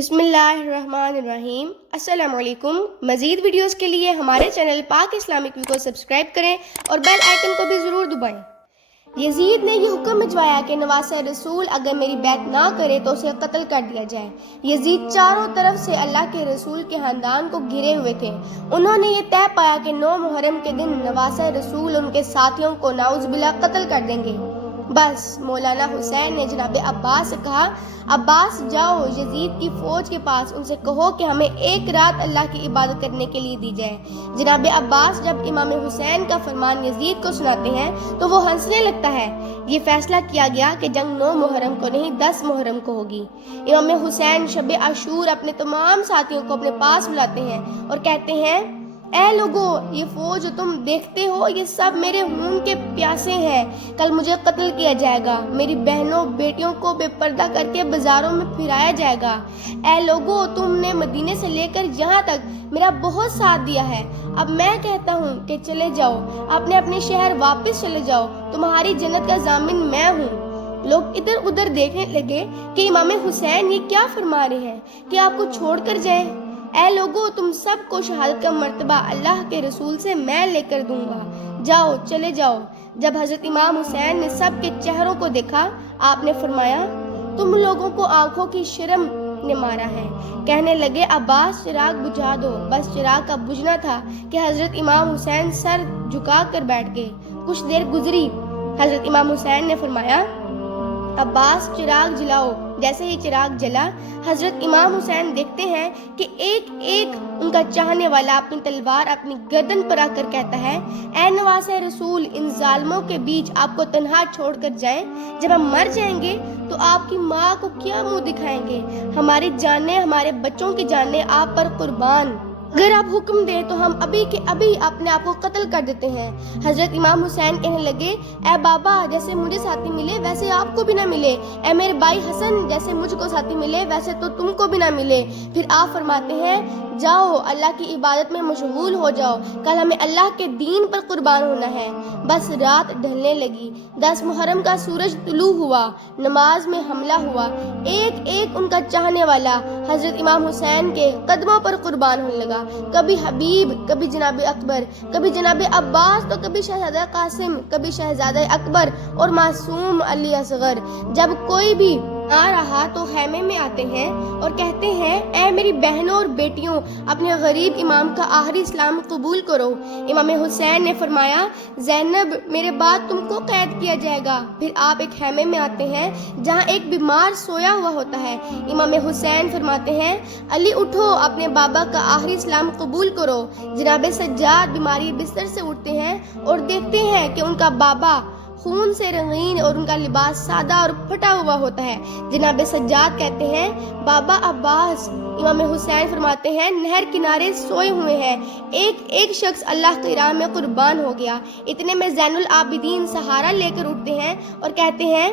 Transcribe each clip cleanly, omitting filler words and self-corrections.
بسم اللہ الرحمن الرحیم۔ السلام علیکم۔ مزید ویڈیوز کے لیے ہمارے چینل پاک اسلامک ویو کو سبسکرائب کریں اور بیل آئیکن کو بھی ضرور دبائیں۔ یزید نے یہ حکم بھجوایا کہ نواسہ رسول اگر میری بیعت نہ کرے تو اسے قتل کر دیا جائے۔ یزید چاروں طرف سے اللہ کے رسول کے خاندان کو گھرے ہوئے تھے۔ انہوں نے یہ طے پایا کہ 9 محرم کے دن نواسہ رسول ان کے ساتھیوں کو نعوذ باللہ قتل کر دیں گے۔ بس مولانا حسین نے جناب عباس سے کہا، عباس جاؤ یزید کی فوج کے پاس، ان سے کہو کہ ہمیں ایک رات اللہ کی عبادت کرنے کے لیے دی جائے۔ جناب عباس جب امام حسین کا فرمان یزید کو سناتے ہیں تو وہ ہنسنے لگتا ہے۔ یہ فیصلہ کیا گیا کہ جنگ 9 محرم کو نہیں 10 محرم کو ہوگی۔ امام حسین شب عاشور اپنے تمام ساتھیوں کو اپنے پاس بلاتے ہیں اور کہتے ہیں، اے لوگو، یہ فوج جو تم دیکھتے ہو یہ سب میرے خون کے پیاسے ہیں۔ کل مجھے قتل کیا جائے گا، میری بہنوں بیٹیوں کو بے پردہ کر کے بازاروں میں پھرایا جائے گا۔ اے لوگو، تم نے مدینے سے لے کر یہاں تک میرا بہت ساتھ دیا ہے۔ اب میں کہتا ہوں کہ چلے جاؤ، اپنے اپنے شہر واپس چلے جاؤ، تمہاری جنت کا ضامن میں ہوں۔ لوگ ادھر ادھر دیکھنے لگے کہ امام حسین یہ کیا فرما رہے ہیں کہ آپ کو چھوڑ کر جائیں۔ اے لوگو، تم سب کو شہادت کا مرتبہ اللہ کے رسول سے میں لے کر دوں گا، جاؤ چلے جاؤ۔ جب حضرت امام حسین نے سب کے چہروں کو دیکھا، آپ نے فرمایا، تم لوگوں کو آنکھوں کی شرم نے مارا ہے۔ کہنے لگے، عباس چراغ بجھا دو۔ بس چراغ کا بجھنا تھا کہ حضرت امام حسین سر جھکا کر بیٹھ گئے۔ کچھ دیر گزری، حضرت امام حسین نے فرمایا، عباس چراغ جلاؤ۔ جیسے ہی چراغ جلا، حضرت امام حسین دیکھتے ہیں کہ ایک ایک ان کا چاہنے والا اپنی تلوار اپنی گردن پر آ کر کہتا ہے، اے نواسہ رسول، ان ظالموں کے بیچ آپ کو تنہا چھوڑ کر جائیں؟ جب ہم مر جائیں گے تو آپ کی ماں کو کیا منہ دکھائیں گے؟ ہماری جانیں، ہمارے بچوں کی جانیں آپ پر قربان۔ اگر آپ حکم دیں تو ہم ابھی کے ابھی اپنے آپ کو قتل کر دیتے ہیں۔ حضرت امام حسین کہنے لگے، اے بابا، جیسے مجھے ساتھی ملے ویسے آپ کو بھی نہ ملے۔ اے میرے بھائی حسن، جیسے مجھ کو ساتھی ملے ویسے تو تم کو بھی نہ ملے۔ پھر آپ فرماتے ہیں، جاؤ اللہ کی عبادت میں مشغول ہو جاؤ، کل ہمیں اللہ کے دین پر قربان ہونا ہے۔ بس رات ڈھلنے لگی، 10 محرم کا سورج طلوع ہوا، نماز میں حملہ ہوا۔ ایک ایک ان کا چاہنے والا حضرت امام حسین کے قدموں پر قربان ہونے لگا۔ کبھی حبیب، کبھی جناب اکبر، کبھی جناب عباس، تو کبھی شہزادہ قاسم، کبھی شہزادہ اکبر اور معصوم علی اصغر۔ جب کوئی بھی آ رہا تو خیمے میں آتے ہیں اور کہتے ہیں، اے میری بہنوں اور بیٹیوں، اپنے غریب امام کا آخری اسلام قبول کرو۔ امام حسین نے فرمایا، زینب، میرے بعد تم کو قید کیا جائے گا۔ پھر آپ ایک خیمے میں آتے ہیں جہاں ایک بیمار سویا ہوا ہوتا ہے۔ امام حسین فرماتے ہیں، علی اٹھو، اپنے بابا کا آخری اسلام قبول کرو۔ جناب سجاد بیماری بستر سے اٹھتے ہیں اور دیکھتے ہیں کہ ان کا بابا خون سے رنگین اور ان کا لباس سادہ اور پھٹا ہوا ہوتا ہے۔ جناب سجاد کہتے ہیں، بابا عباس۔ امام حسین فرماتے ہیں، نہر کنارے سوئے ہوئے ہیں، ایک ایک شخص اللہ کی راہ میں قربان ہو گیا۔ اتنے میں زین العابدین سہارا لے کر اٹھتے ہیں اور کہتے ہیں،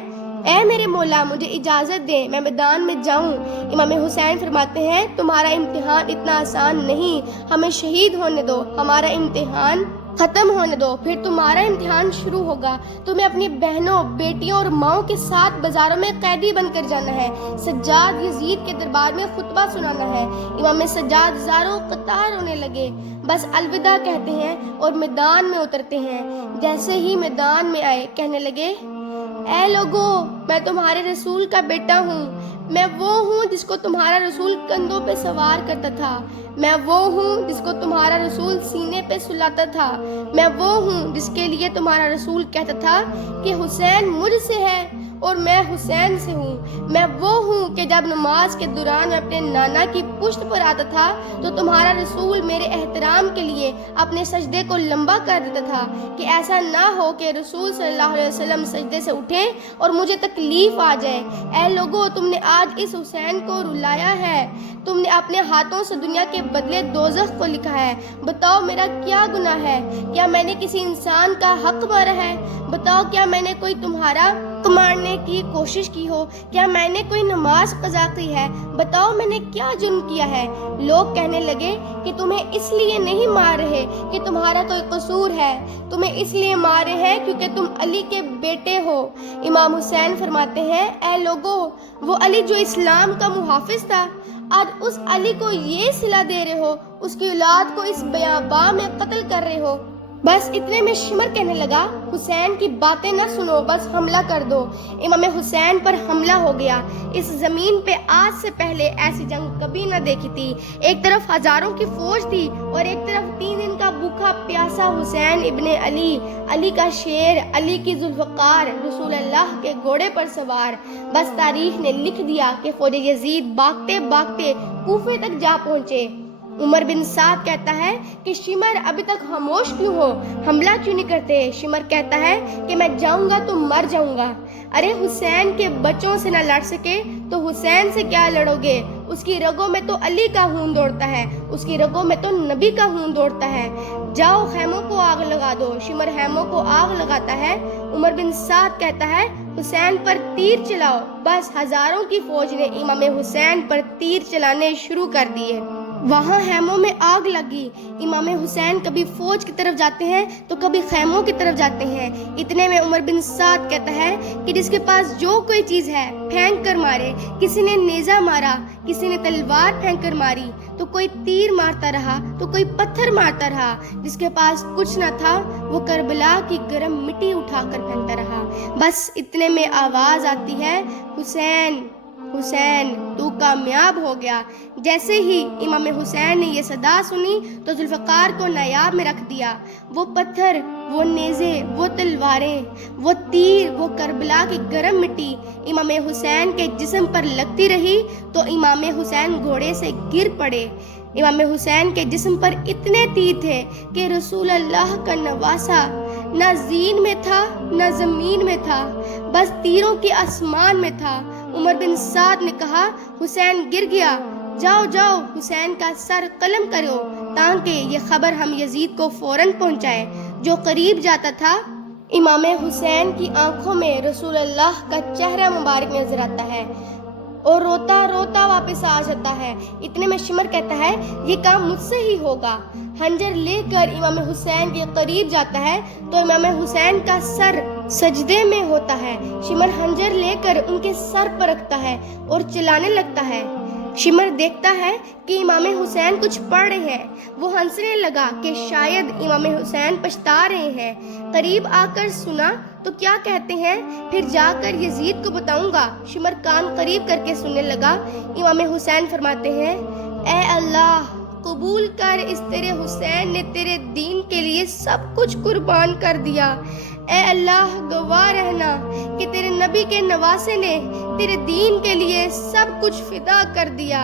اے میرے مولا، مجھے اجازت دیں، میں میدان میں جاؤں۔ امام حسین فرماتے ہیں، تمہارا امتحان اتنا آسان نہیں، ہمیں شہید ہونے دو، ہمارا امتحان ختم ہونے دو، پھر تمہارا امتحان شروع ہوگا۔ تمہیں اپنی بہنوں، بیٹیوں اور ماؤں کے ساتھ بازاروں میں قیدی بن کر جانا ہے، سجاد یزید کے دربار میں خطبہ سنانا ہے۔ امام سجاد زاروں قطار ہونے لگے، بس الوداع کہتے ہیں اور میدان میں اترتے ہیں۔ جیسے ہی میدان میں آئے، کہنے لگے، اے لوگو، میں تمہارے رسول کا بیٹا ہوں، میں وہ ہوں جس کو تمہارا رسول کندھوں پہ سوار کرتا تھا، میں وہ ہوں جس کو تمہارا رسول سینے پہ سلاتا تھا، میں وہ ہوں جس کے لیے تمہارا رسول کہتا تھا کہ حسین مجھ سے ہے اور میں حسین سے ہوں، میں وہ ہوں کہ جب نماز کے دوران میں اپنے نانا کی پشت پر آتا تھا تو تمہارا رسول میرے احترام کے لیے اپنے سجدے کو لمبا کر دیتا تھا کہ ایسا نہ ہو کہ رسول صلی اللہ علیہ وسلم سجدے سے اٹھیں اور مجھے تکلیف آ جائے۔ اے لوگو، تم نے آج اس حسین کو رلایا ہے، تم نے اپنے ہاتھوں سے دنیا کے بدلے دوزخ کو لکھا ہے۔ بتاؤ میرا کیا گناہ ہے؟ کیا میں نے کسی انسان کا حق مارا ہے؟ بتاؤ کیا میں نے کوئی تمہارا حق مارنے کی کوشش کی ہو؟ کیا میں نے کوئی نماز قضا کی ہے؟ بتاؤ میں نے کیا جرم کیا ہے؟ لوگ کہنے لگے کہ تمہیں اس لیے نہیں مار رہے کہ تمہارا کوئی قصور ہے، تمہیں اس لیے مار رہے ہیں کیونکہ تم علی کے بیٹے ہو۔ امام حسین فرماتے ہیں، اے لوگو، وہ علی جو اسلام کا محافظ تھا، آج اس علی کو یہ صلہ دے رہے ہو، اس کی اولاد کو اس بیاباں میں قتل کر رہے ہو۔ بس اتنے میں شمر کہنے لگا، حسین کی باتیں نہ سنو، بس حملہ کر دو۔ امام حسین پر حملہ ہو گیا۔ اس زمین پہ آج سے پہلے ایسی جنگ کبھی نہ دیکھی تھی۔ ایک طرف ہزاروں کی فوج تھی اور ایک طرف 3 دن کا بھوکا پیاسا حسین ابن علی، علی کا شیر، علی کی ذوالفقار، رسول اللہ کے گھوڑے پر سوار۔ بس تاریخ نے لکھ دیا کہ فوج یزید بھاگتے بھاگتے کوفے تک جا پہنچے۔ عمر بن سعد کہتا ہے کہ شمر ابھی تک خاموش کیوں ہو، حملہ کیوں نہیں کرتے؟ شمر کہتا ہے کہ میں جاؤں گا تو مر جاؤں گا۔ ارے حسین کے بچوں سے نہ لڑ سکے تو حسین سے کیا لڑو گے؟ اس کی رگوں میں تو علی کا خون دوڑتا ہے، اس کی رگوں میں تو نبی کا خون دوڑتا ہے۔ جاؤ خیموں کو آگ لگا دو۔ شمر خیموں کو آگ لگاتا ہے۔ عمر بن سعد کہتا ہے، حسین پر تیر چلاؤ۔ بس ہزاروں کی فوج نے امام حسین پر تیر چلانے شروع کر دیے۔ وہاں خیموں میں آگ لگی۔ امام حسین کبھی فوج کی طرف جاتے ہیں تو کبھی خیموں کی طرف جاتے ہیں۔ اتنے میں عمر بن سعد کہتا ہے کہ جس کے پاس جو کوئی چیز ہے پھینک کر مارے۔ کسی نے نیزہ مارا، کسی نے تلوار پھینک کر ماری، تو کوئی تیر مارتا رہا تو کوئی پتھر مارتا رہا۔ جس کے پاس کچھ نہ تھا وہ کربلا کی گرم مٹی اٹھا کر پھینکتا رہا۔ بس اتنے میں آواز آتی ہے، حسین حسین تو کامیاب ہو گیا۔ جیسے ہی امام حسین نے یہ صدا سنی تو ذوالفقار کو نایاب میں رکھ دیا۔ وہ پتھر، وہ نیزے، وہ تلواریں، وہ تیر، وہ کربلا کی گرم مٹی امام حسین کے جسم پر لگتی رہی تو امام حسین گھوڑے سے گر پڑے۔ امام حسین کے جسم پر اتنے تیر تھے کہ رسول اللہ کا نواسہ نہ زین میں تھا نہ زمین میں تھا، بس تیروں کے آسمان میں تھا۔ عمر بن سعد نے کہا، حسین گر گیا، جاؤ جاؤ حسین کا سر قلم کرو تاکہ یہ خبر ہم یزید کو فوراً پہنچائے۔ جو قریب جاتا تھا، امام حسین کی آنکھوں میں رسول اللہ کا چہرہ مبارک نظر آتا ہے اور روتا روتا واپس آ جاتا ہے۔ اتنے میں شمر کہتا ہے، یہ کام مجھ سے ہی ہوگا۔ خنجر لے کر امام حسین کے قریب جاتا ہے تو امام حسین کا سر سجدے میں ہوتا ہے۔ شمر خنجر لے کر ان کے سر پر رکھتا ہے اور چلانے لگتا ہے۔ شمر دیکھتا ہے کہ امام حسین کچھ پڑھ رہے ہیں۔ وہ ہنسنے لگا کہ شاید امام حسین پچھتا رہے ہیں۔ قریب آ کر سنا تو کیا کہتے ہیں، پھر جا کر یزید کو بتاؤں گا۔ شمر کان قریب کر کے سننے لگا۔ امام حسین فرماتے ہیں، اے اللہ قبول کر، اس تیرے حسین نے تیرے دین کے لیے سب کچھ قربان کر دیا۔ اے اللہ گواہ رہنا کہ تیرے نبی کے نواسے نے تیرے دین کے لیے سب کچھ فدا کر دیا۔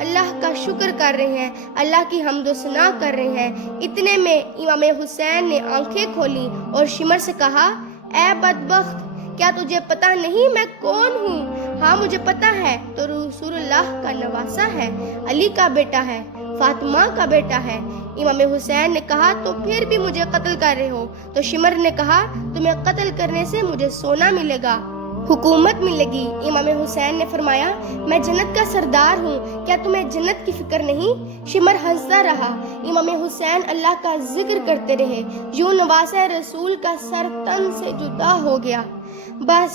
اللہ کا شکر کر رہے ہیں، اللہ کی حمد و ثنا کر رہے ہیں۔ اتنے میں امام حسین نے آنکھیں کھولی اور شمر سے کہا، اے بدبخت، کیا تجھے پتہ نہیں میں کون ہوں؟ ہاں مجھے پتہ ہے، تو رسول اللہ کا نواسہ ہے، علی کا بیٹا ہے، فاطمہ کا بیٹا ہے۔ امام حسین نے کہا، تو پھر بھی مجھے قتل کر رہے ہو؟ تو شمر نے کہا، تمہیں قتل کرنے سے مجھے سونا ملے گا، حکومت ملے گی۔ امام حسین نے فرمایا، میں جنت کا سردار ہوں، کیا تمہیں جنت کی فکر نہیں؟ شمر ہنستا رہا۔ امام حسین اللہ کا ذکر کرتے رہے۔ یوں نواسہ رسول کا سر تن سے جدا ہو گیا۔ بس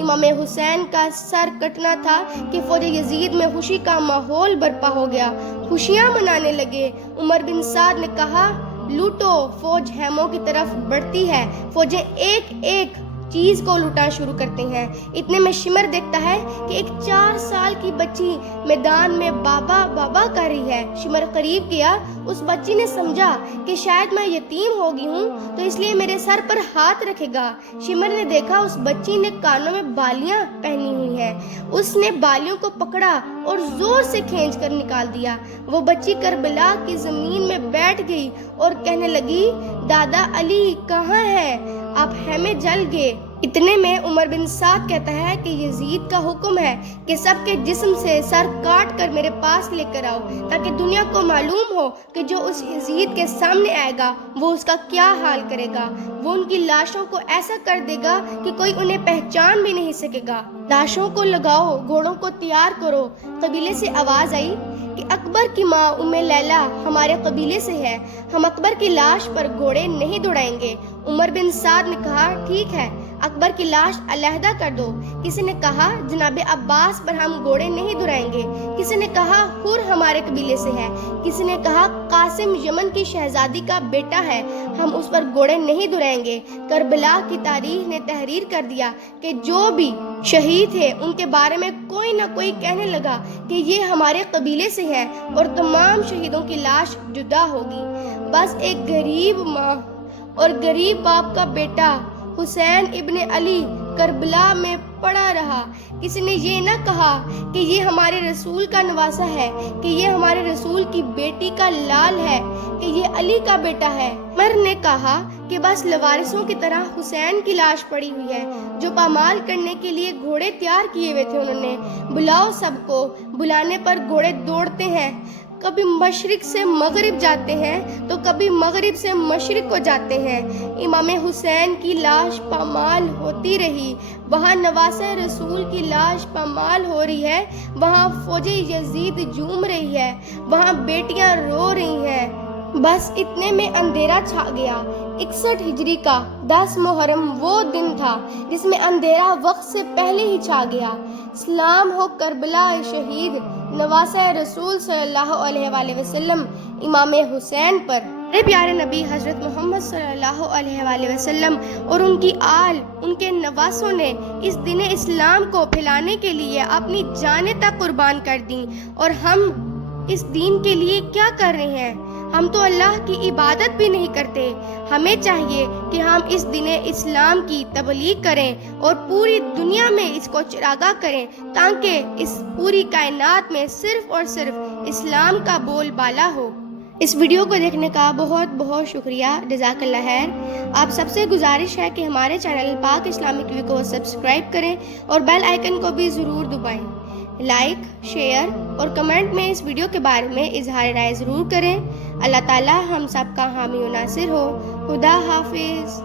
امام حسین کا سر کٹنا تھا کہ فوج یزید میں خوشی کا ماحول برپا ہو گیا۔ خوشیاں منانے لگے۔ عمر بن سعد نے کہا، لوٹو، فوج خیموں کی طرف بڑھتی ہے۔ فوجیں ایک ایک چیز کو لوٹنا شروع کرتے ہیں۔ اتنے میں شمر دیکھتا ہے کہ ایک 4 سال کی بچی میدان میں بابا بابا کر رہی ہے۔ شمر قریب گیا۔ اس بچی نے سمجھا کہ شاید میں یتیم ہو گئی ہوں تو اس لیے میرے سر پر ہاتھ رکھے گا۔ شمر نے دیکھا اس بچی نے کانوں میں بالیاں پہنی ہوئی ہیں۔ اس نے بالیوں کو پکڑا اور زور سے کھینچ کر نکال دیا۔ وہ بچی کربلا کی زمین میں بیٹھ گئی اور کہنے لگی، دادا علی کہاں ہے؟ آپ خیمے جل گئے۔ اتنے میں عمر بن سعد کہتا ہے کہ یزید کا حکم ہے کہ سب کے جسم سے سر کاٹ کر میرے پاس لے کر آؤ، تاکہ دنیا کو معلوم ہو کہ جو اس یزید کے سامنے آئے گا وہ اس کا کیا حال کرے گا۔ وہ ان کی لاشوں کو ایسا کر دے گا کہ کوئی انہیں پہچان بھی نہیں سکے گا۔ لاشوں کو لگاؤ، گھوڑوں کو تیار کرو۔ قبیلے سے آواز آئی کہ اکبر کی ماں ام لیلہ ہمارے قبیلے سے ہے، ہم اکبر کی لاش پر گھوڑے نہیں دوڑائیں گے۔ عمر بن سعد نے کہا ٹھیک ہے، اکبر کی لاش علیحدہ کر دو۔ کسی نے کہا جناب عباس پر ہم گھوڑے نہیں دڑائیں گے۔ کسی نے کہا حر ہمارے قبیلے سے ہے۔ کسی نے کہا قاسم یمن کی شہزادی کا بیٹا ہے، ہم اس پر گھوڑے نہیں دڑائیں گے۔ کربلا کی تاریخ نے تحریر کر دیا کہ جو بھی شہید تھے ان کے بارے میں کوئی نہ کوئی کہنے لگا کہ یہ ہمارے قبیلے سے ہے، اور تمام شہیدوں کی لاش جدا ہوگی۔ بس ایک غریب ماں اور غریب باپ کا بیٹا حسین ابن علی کربلا میں پڑا رہا۔ کسی نے یہ نہ کہا کہ یہ ہمارے رسول کا نواسہ ہے، کہ یہ ہمارے رسول کی بیٹی کا لال ہے، کہ یہ علی کا بیٹا ہے۔ عمر نے کہا کہ بس لوارثوں کی طرح حسین کی لاش پڑی ہوئی ہے، جو پامال کرنے کے لیے گھوڑے تیار کیے ہوئے تھے انہوں نے۔ بلاؤ سب کو۔ بلانے پر گھوڑے دوڑتے ہیں، کبھی مشرق سے مغرب جاتے ہیں تو کبھی مغرب سے مشرق کو جاتے ہیں۔ امام حسین کی لاش پامال ہوتی رہی، وہاں نواسہ رسول کی لاش پامال ہو رہی ہے، وہاں فوج یزید جھوم رہی ہے، وہاں بیٹیاں رو رہی ہیں۔ بس اتنے میں اندھیرا چھا گیا۔ 61 ہجری کا 10 محرم وہ دن تھا جس میں اندھیرا وقت سے پہلے ہی چھا گیا۔ سلام ہو کربلا شہید نواسہ رسول صلی اللہ علیہ وآلہ وسلم امام حسین پر۔ میرے پیارے نبی حضرت محمد صلی اللہ علیہ وآلہ وسلم اور ان کی آل، ان کے نواسوں نے اس دین اسلام کو پھیلانے کے لیے اپنی جانیں تک قربان کر دیں، اور ہم اس دین کے لیے کیا کر رہے ہیں؟ ہم تو اللہ کی عبادت بھی نہیں کرتے۔ ہمیں چاہیے کہ ہم اس دین اسلام کی تبلیغ کریں اور پوری دنیا میں اس کو چراغاں کریں، تاکہ اس پوری کائنات میں صرف اور صرف اسلام کا بول بالا ہو۔ اس ویڈیو کو دیکھنے کا بہت بہت شکریہ، جزاک اللہ خیر۔ آپ سب سے گزارش ہے کہ ہمارے چینل پاک اسلامک ویو کو سبسکرائب کریں اور بیل آئیکن کو بھی ضرور دبائیں۔ لائک، شیئر اور کمنٹ میں اس ویڈیو کے بارے میں اظہار رائے ضرور کریں۔ اللہ تعالی ہم سب کا حامی و ناصر ہو۔ خدا حافظ۔